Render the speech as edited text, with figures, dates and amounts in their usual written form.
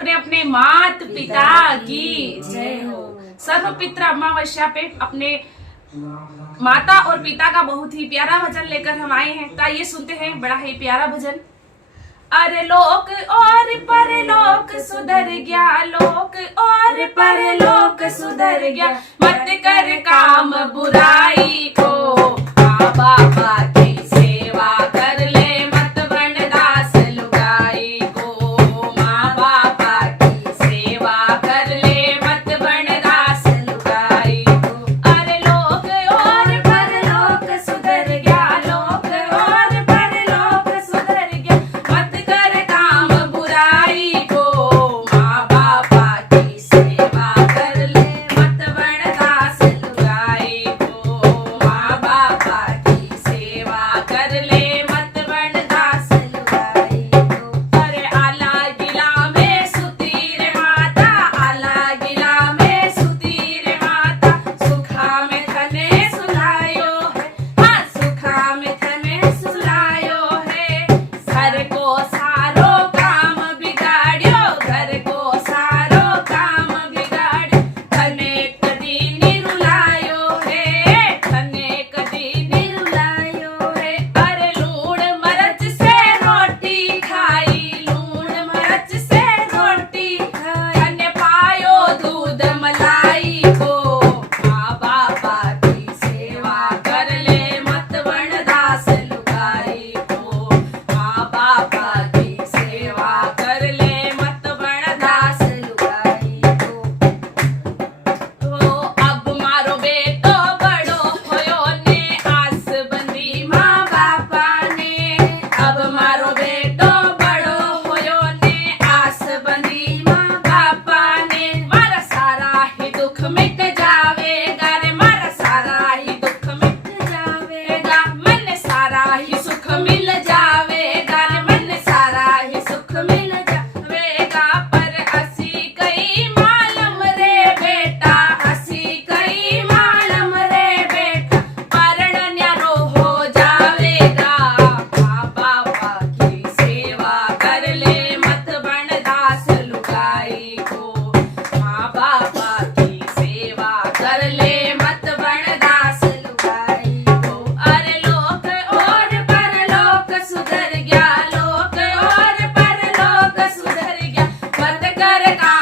अपने अपने मात पिता की जय हो। सर्वपित्र अमावस्या पे अपने माता और पिता का बहुत ही प्यारा भजन लेकर हम आए हैं। तो आइए सुनते हैं बड़ा ही प्यारा भजन। अरे लोक और परलोक सुधर गया, लोक और परलोक सुधर गया, मत कर काम बुराई को, माँ बाबा की सेवा कर ले, मत बन दास लुगाई को, माँ बाबा की सेवा कर ले, मत बन दास लुगाई को। अरे लोक और परलोक सुधर गया, लोक और परलोक सुधर गया, मत कर काम बुराई को, माँ बाबा की सेवा कर ले, मत बन दास लुगाई को, माँ बाबा की सेवा कर ले, मत बन दास लुगाई को। अरे आला गिला में सुती रे माता, आला गिला में सुती रे माता, सुखा में थने सुलायो है, हाँ सुखा में थने सुलायो है, घर को सारो काम बिगाड़्यो, घर को सारो काम बिगाड़्यो, थने कदी निरुलायो है, थने कदी निरुलायो है। अरे लूण मरच से रोटी खाई, लूण मरच से रोटी खाई, थने पायो दूध मलाई को, माँ बाबा की सेवा कर ले, मत बन दास लुगाई को, माँ बाबा की सेवा कर ले, मत बन दास लुगाई को। अब मारो बेटो बड़ो होयो ने, आस बंदी माँ बापा ने, अब मारो बेटो बड़ो होयो ने, आस बंदी माँ बापा ने, मारा सारा ही दुख मिट जावेगा रे, मारा सारा ही दुख मिट जावेगा, मन सारा ही सुख मिल जावेगा रे, मन सारा ही सुख मिल जावेगा। पर असी कई मालम रे बेटा, असी कई मालम रे बेटा, मरण न्यारो हो जावेगा, माँ बाबा की सेवा कर ले, मत बन दास लुगाई को, माँ बाबा की सेवा कर ले, मत बन दास लुगाई को। अरे लोक और परलोक सुधर गया, लोक और परलोक सुधर गया, मत कर काम